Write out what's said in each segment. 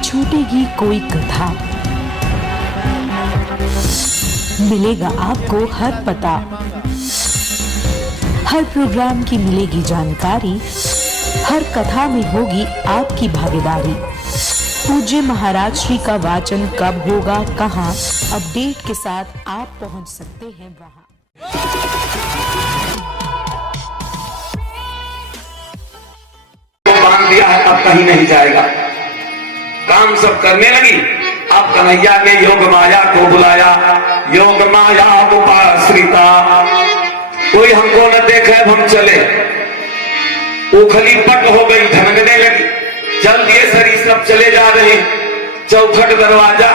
छूटेगी कोई कथा, मिलेगा आपको हर पता, हर प्रोग्राम की मिलेगी जानकारी, हर कथा में होगी आपकी भागीदारी। पूज्य महाराज श्री का वाचन कब होगा, कहाँ, अपडेट के साथ आप पहुंच सकते हैं वहां। बांध दिया है, अब कहीं नहीं जाएगा। काम सब करने लगी। अब कन्हैया ने योग माया को बुलाया, योग माया उपाश्रिता, कोई हमको न देखे हम चले। उखली पट हो गई, धनगने लगी, चल दिए सरी सब चले जा रहे। चौखट दरवाजा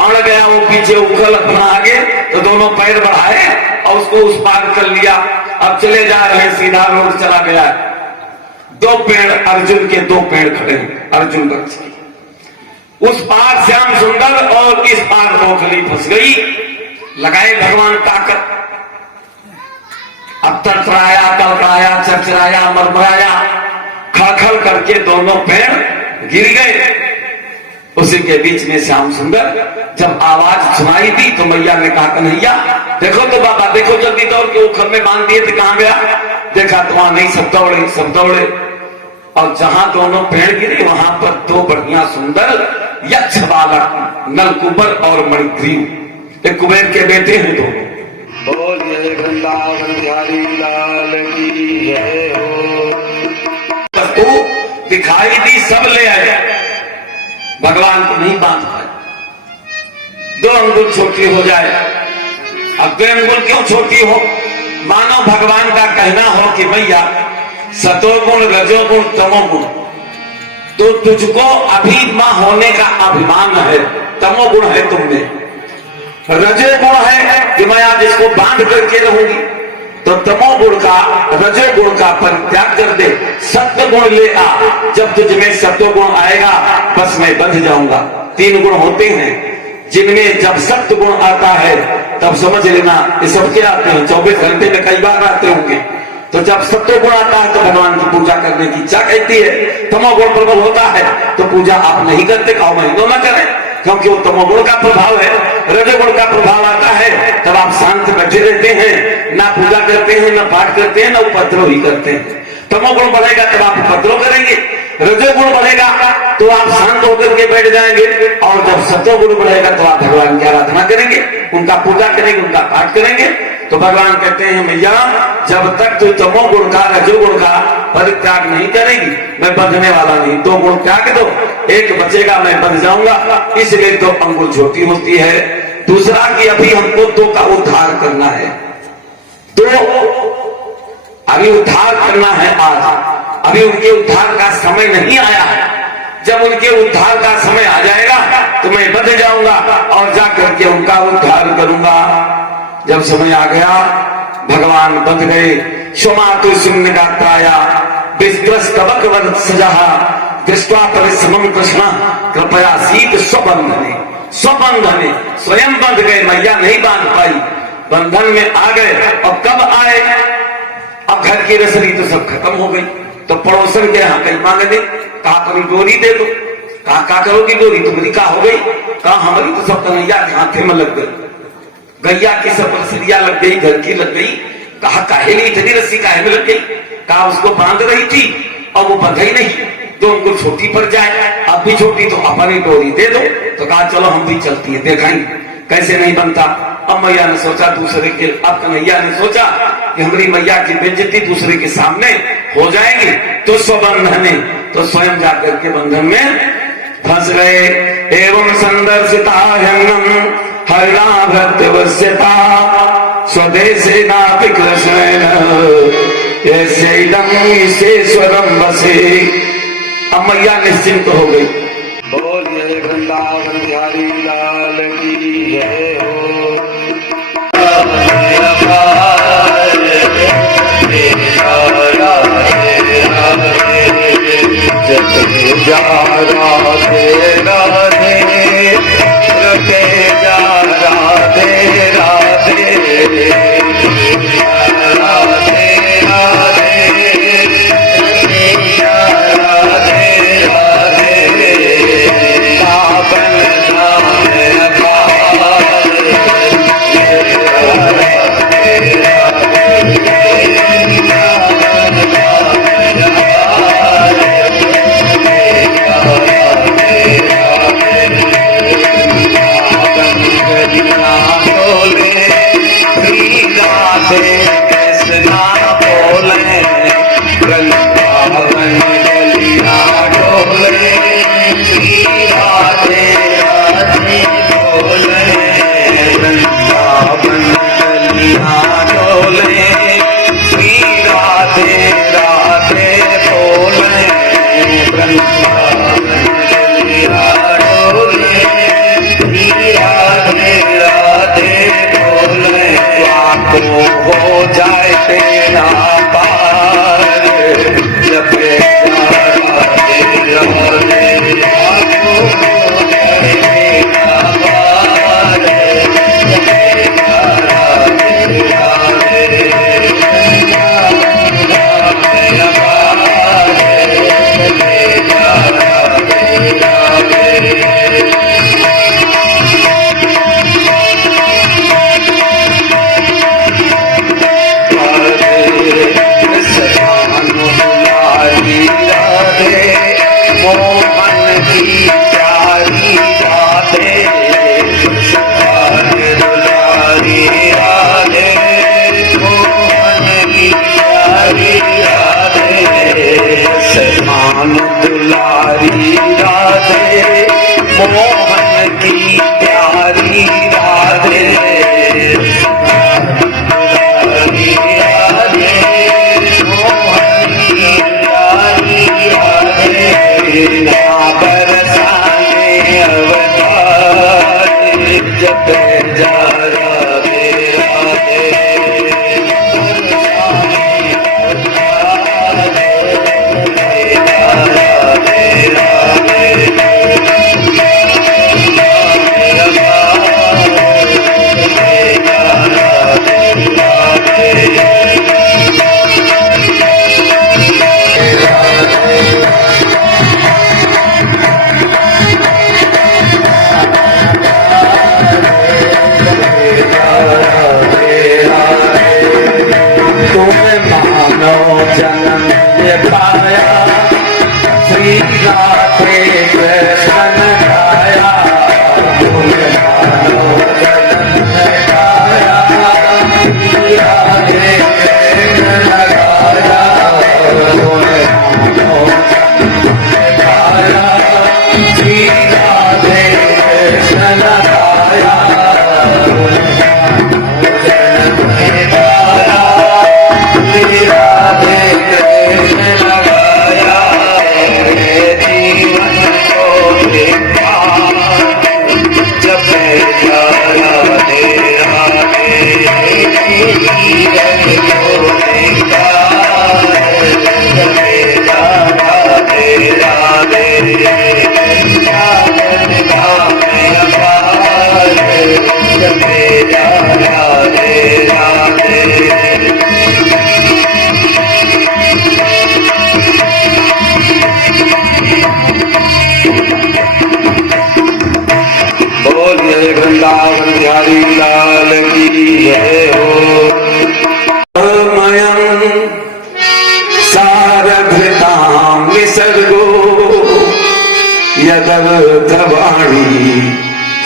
अड़ गया, वो पीछे उखल अपना आगे, तो दोनों पैर बढ़ाए और उसको उस पार कर लिया। अब चले जा रहे, सीधा रोड चला गया। दो पेड़ अर्जुन के, दो पेड़ खड़े हैं अर्जुन वृक्ष के। उस पार श्याम सुंदर और इस पार मोखली फंस गई। लगाए भगवान ताकत, अब तड़तड़ाया, तड़तड़ाया, चरचराया, मरमराया, खड़खड़ करके दोनों पेड़ गिर गए। उसी के बीच में श्याम सुंदर जब आवाज सुनाई दी तो मैया ने कहा, कन्हैया देखो तो बाबा, देखो जल्दी दौड़ के उखल में बांध दिए थे, कहां गया? देखा तो वहां नहीं, सब दौड़े, सब दौड़े। और जहां दोनों पेड़ गिरे वहां पर दो बढ़िया सुंदर यक्ष बालक नलकुबर और मणिग्रीव, एक कुबेर के बेटे हैं दोनों। बोलिए वृंदावन बिहारी लाल की जय हो। तो दिखाई दी, सब ले आया, भगवान को नहीं बांध पाए। 2 अंगुल छोटी हो जाए। अब 2 अंगुल क्यों छोटी हो? मानो भगवान का कहना हो कि भैया सतोगुण, रजोगुण, तमोगुण, तो तुझको अभी मां होने का अभिमान है, तमोगुण है तुमने। रजोगुण है कि मैं आज इसको बांध करके रहूंगी, तो तमोगुण का, रजोगुण का परित्याग कर दे, सत्य गुण ले आ। जब तुझ में सत्य गुण आएगा बस मैं बंध जाऊंगा। 3 गुण होते हैं जिनमें जब सत्य गुण आता है तब समझ लेना ये सबके आते हैं, 24 घंटे में कई बार आते होंगे। तो जब सत्य गुण आता है तो भगवान की पूजा करने की इच्छा कहती है। तमोगुण प्रबल होता है तो पूजा आप नहीं करते, खाओ महीनों न करें, क्योंकि वो तमोगुण का प्रभाव है। रजोगुण का प्रभाव आता है तब आप शांत बैठे रहते हैं, ना पूजा करते हैं, ना पाठ करते हैं, ना उपद्रव ही करते हैं। तमोगुण बढ़ेगा तब आप उपद्रव करेंगे, रजोगुण बढ़ेगा तो आप शांत होकर के बैठ जाएंगे, और जब सत्वगुण बढ़ेगा तो आप भगवान की आराधना करेंगे, उनका पूजा करेंगे, उनका पाठ करेंगे। तो भगवान कहते हैं मैया जब तक तू तमोगुण का, रजोगुण का परित्याग नहीं करेगी मैं बंधने वाला नहीं। 2 गुण त्याग दो, 1 बचेगा, मैं बंध जाऊंगा। इसलिए 2 अंगुल छोटी होती है। दूसरा कि अभी हमको 2 का उद्धार करना है, 2 अभी उद्धार करना है आज। अभी उनके उद्धार का समय नहीं आया है। जब उनके उद्धार का समय आ जाएगा तो मैं बंध जाऊंगा और जाकर के उनका उद्धार करूंगा। जब समय आ गया भगवान बंध गए। क्षमातु शून्य गात्राया विस्तवक वत्सजः दृष्ट्वा परिश्रमं कृष्ण कृपया सीत स्वबंधने, स्वबंधने, स्वयं बंध गए, मैया नहीं बांध पाई, बंधन में आ गए। और कब आए? अब घर की रसरी तो सब खत्म हो गई, तो पड़ोसन के यहाँ कहीं मांगने, कहा कभी गोरी दे दो, कहा क्या करोगी गोरी? तुम्हारी कहा हो गई? कहा हमारी तो सब कन्हैया के हाथे में लग गई, गैया की सब रसरिया लग गई, घर की लग गई। कहा काहे नहीं, इतनी रस्सी काहे में लग गई? कहा उसको बांध रही थी और वो बंध ही नहीं, तो उनको छोटी पड़ जाए, अब भी छोटी तो अपनी डोरी दे दो। तो कहा चलो हम भी चलती है, देखेंगे कैसे नहीं बनता। अब मैया ने सोचा दूसरे के, अब कन्हैया ने सोचा कि हमारी मैया की बेइज्जती दूसरे के सामने हो जाएगी, तो स्वबंधने, तो स्वयं जाकर के बंधन में फंस गए। एवं संदर्शिता हरिणाभृत्यवस्यता स्वदेशे नापि कृष्णेन यस्यैदं ईशेश्वरं वसे। अब मैया निश्चिंत हो गई। बोलिए वृंदावन बिहारी लाल की जय हो। जा राधे राधे रखे जा राधे राधे राधे राधे राधे राधे राधे कृष्णा बोले वृंदावन गलियां डोले श्री राधे राधे बोले वृंदावन गलियां डोले श्री राधे राधे बोले वृंदावन गलियां डोले श्री राधे राधे बोले आंखों हो जाए तेरा पार जपे राधे राधे आंखों हो जाए तेरा पार जपे राधे राधे मोहन की प्यारी राधे दुलारी राधे मोहन की प्यारी राधे समान दुलारी राधे मोहन की प्यारी राधे दुलारी राधे मोहन की प्यारी राधे बरसाने अवतार जप जा राधे राधे जन्म पाया श्री राधे कृष्ण गाया जन्म पाया श्री राधे कृष्ण गाया श्री राधे कृष्ण गाया वृंदावन बिहारी लाल की जय हो मयं सारभृतां निसर्गो यदर्थवाणी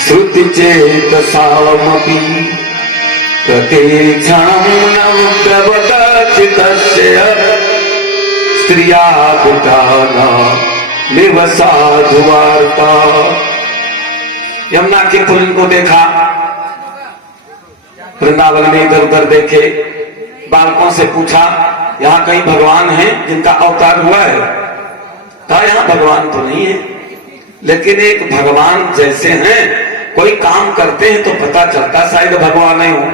श्रुतिचेतसामपि प्रतीक्षणं नवप्रवदचितस्य स्त्रिया पिता न निवसाधुवार्ता। यमुना के पुल को देखा, वृंदावन में इधर उधर देखे, बालकों से पूछा यहाँ कहीं भगवान है जिनका अवतार हुआ है? कहा यहाँ भगवान तो नहीं है, लेकिन एक भगवान जैसे हैं, कोई काम करते हैं तो पता चलता शायद भगवान ही हो।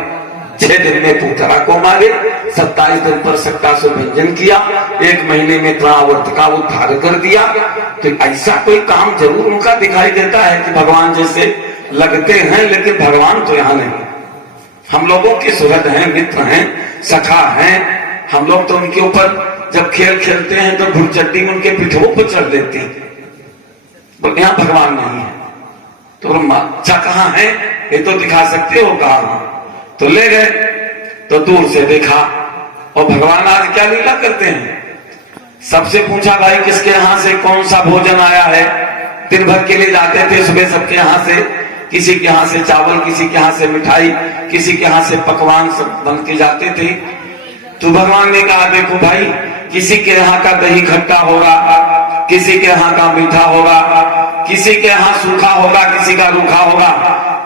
6 दिन में पूतना को मारे, 27 दिन पर सत्तासुर भंजन किया, 1 महीने में त्रावर्त का उद्धार कर दिया। तो ऐसा कोई काम जरूर उनका दिखाई देता है कि भगवान जैसे लगते हैं, लेकिन भगवान तो यहाँ नहीं। हम लोगों के सुहृद हैं, मित्र हैं, सखा हैं, हम लोग तो उनके ऊपर जब खेल खेलते हैं तो घुड़चट्टी उनके पिठों पर चढ़ देती है। यहाँ भगवान नहीं है। तो अच्छा कहाँ है, ये तो दिखा सकते हो कहाँ? तो ले गए, तो दूर से देखा, और भगवान आज क्या लीला करते हैं। सबसे पूछा भाई किसके यहाँ से कौन सा भोजन आया है, दिन भर के लिए जाते थे सुबह सबके यहाँ से, किसी के यहाँ से चावल, किसी के यहाँ से मिठाई, किसी के यहाँ से पकवान सब बन के जाते थे। तो भगवान ने कहा देखो भाई, किसी के यहाँ का दही खट्टा होगा, किसी के यहाँ का मीठा होगा, किसी के यहाँ सूखा होगा, किसी का रूखा होगा,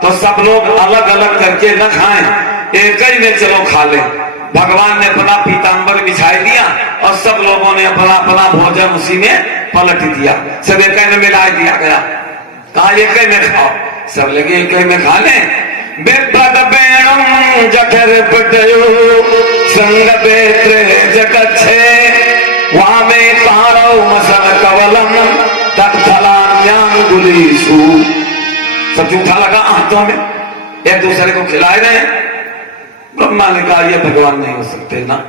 तो सब लोग अलग अलग करके न खाएं, एक ही में चलो खा ले। भगवान ने अपना पीताम्बर बिछाई दिया और सब लोगों ने अपना अपना भोजन उसी में पलट दिया, सब एक ही में मिला दिया गया। कहा एक ही में खाओ, सब लगे एक ही में खा ले। बिपद बेणुम जठर पटयो संग बेत्रे जगच्छे वामे पारौ मसन कवलम तत्फलान्यांगुलीषु। सब जूठा लगा हाथों में, एक दूसरे को खिलाए रहे। ब्रह्मा ने कहा ये भगवान नहीं हो सकते ना,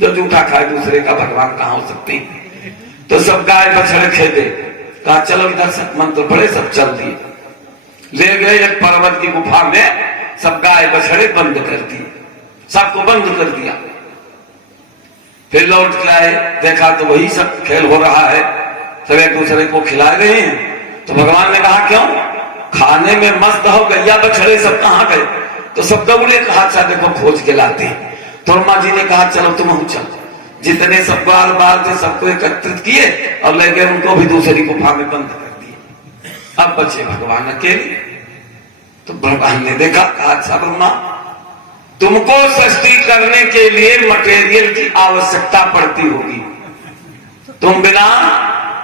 जो जूठा खाए दूसरे का भगवान कहां हो सकते। तो सब गाय बछड़े खेते, कहा चलो इधर से मंत्र पड़े, सब चल दिए, ले गए एक पर्वत की गुफा में, सब गाय बछड़े बंद कर दिए, सबको बंद कर दिया। फिर लौट के आए, देखा तो वही सब खेल हो रहा है, सब एक दूसरे को खिला रहे हैं। तो भगवान ने कहा क्यों, खाने में मस्त हो, गैया बछड़े सब कहां गए। तो सब दौड़े, कहा अच्छा देखो खोज के लाते। तो ब्रह्मा जी ने कहा चलो तुम चलो, जितने सब बाल बाल थे सबको एकत्रित किए और ले गए, उनको भी दूसरी गुफा में बंद कर दिए। अब बचे भगवान अकेले। तो भगवान ने देखा, कहा अच्छा ब्रह्मा, तुमको सृष्टि करने के लिए मटेरियल की आवश्यकता पड़ती होगी, तुम बिना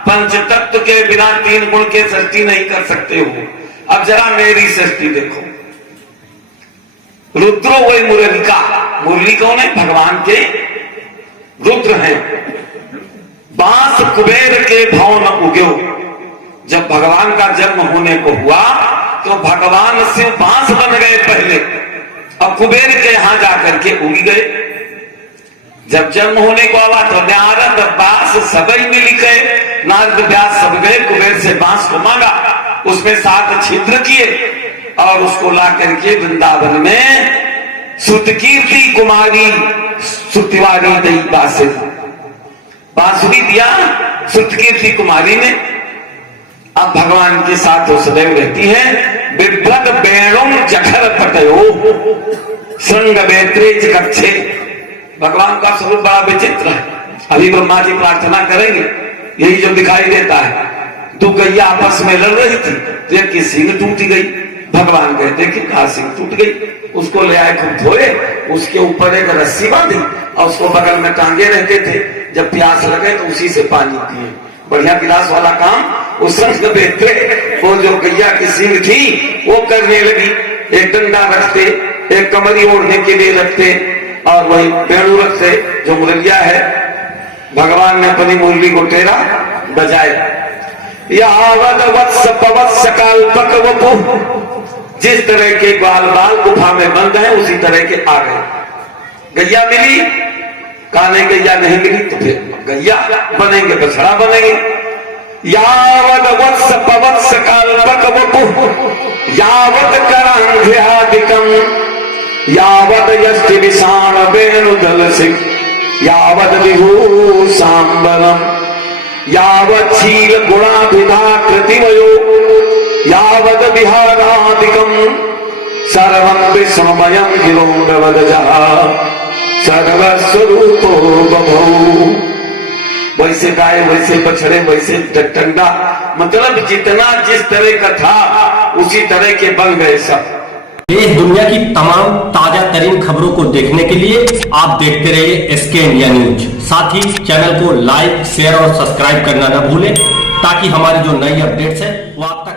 पंच तत्व के, बिना 3 गुण के सृष्टि नहीं कर सकते हो। अब जरा मेरी सृष्टि देखो। रुद्रो वही मुरलिका, मुरली कौन है, भगवान के रुद्र हैं। बांस कुबेर के भवन उग्यो, जब भगवान का जन्म होने को हुआ तो भगवान से बांस बन गए पहले, और कुबेर के यहां जाकर के उग गए। जब जन्म होने को आवा तो नारद बांस सबई मिल गए, नारद व्यास सब गए, कुबेर से बांस को मांगा, उसमें 7 छिद्र किए और उसको ला करके वृंदावन में सुतकीर्ति कुमारी सुतिवारी दई बांसुरी दिया सुतकीर्ति कुमारी ने। अब भगवान के साथ वो सदैव रहती है। बिभ्रद बेणुम जठर पटयो संग बेत्रे कक्षे। भगवान का स्वरूप बड़ा विचित्र है। अभी ब्रह्मा जी प्रार्थना करेंगे, यही जो दिखाई देता है। 2 गैया आपस में लड़ रही थी, तो एक की सींग टूट गई। भगवान गए देखे, कहा सींग टूट गई, उसको ले आए, खूब धोए, उसके ऊपर एक रस्सी बांधी और उसको बगल में टांगे रहते थे। जब प्यास लगे तो उसी से पानी पिए। बढ़िया गिलास वाला काम उस संग बेत्रे, वो जो गैया की सींग थी वो करने लगी। एक डंडा रखते, एक कमरी ओढ़ने के लिए रखते और वही बेणु रखते जो मुरलिया है। भगवान ने अपनी मुरली को टेरा बजाया। यावद वत्स पवत्स काल्पक वपु, जिस तरह के बाल बाल गुफा में बंद है उसी तरह के आ गए। गैया मिली, काने गैया नहीं मिली तो फिर गैया बनेंगे, बछड़ा बनेंगे। यावद वत्स पवत्स काल्पक वपु यावद करांध्यादिकम यावद यष्टि विषाण वेणु दलसिक यावद विभू सांबरम यावत शील गुणाभिधाकृतिवयो यावद विहारादिकम सर्वं विस्मयं गिरोंडवदजः सर्वस्वरूपो बभौ। वैसे गाय, वैसे बछड़े, वैसे डंडा, मतलब जितना जिस तरह का था उसी तरह के बन गए सब। देश दुनिया की तमाम ताजा तरीन खबरों को देखने के लिए आप देखते रहिए SK इंडिया न्यूज। साथ ही चैनल को लाइक, शेयर और सब्सक्राइब करना न भूलें, ताकि हमारी जो नई अपडेट्स है वो आप तक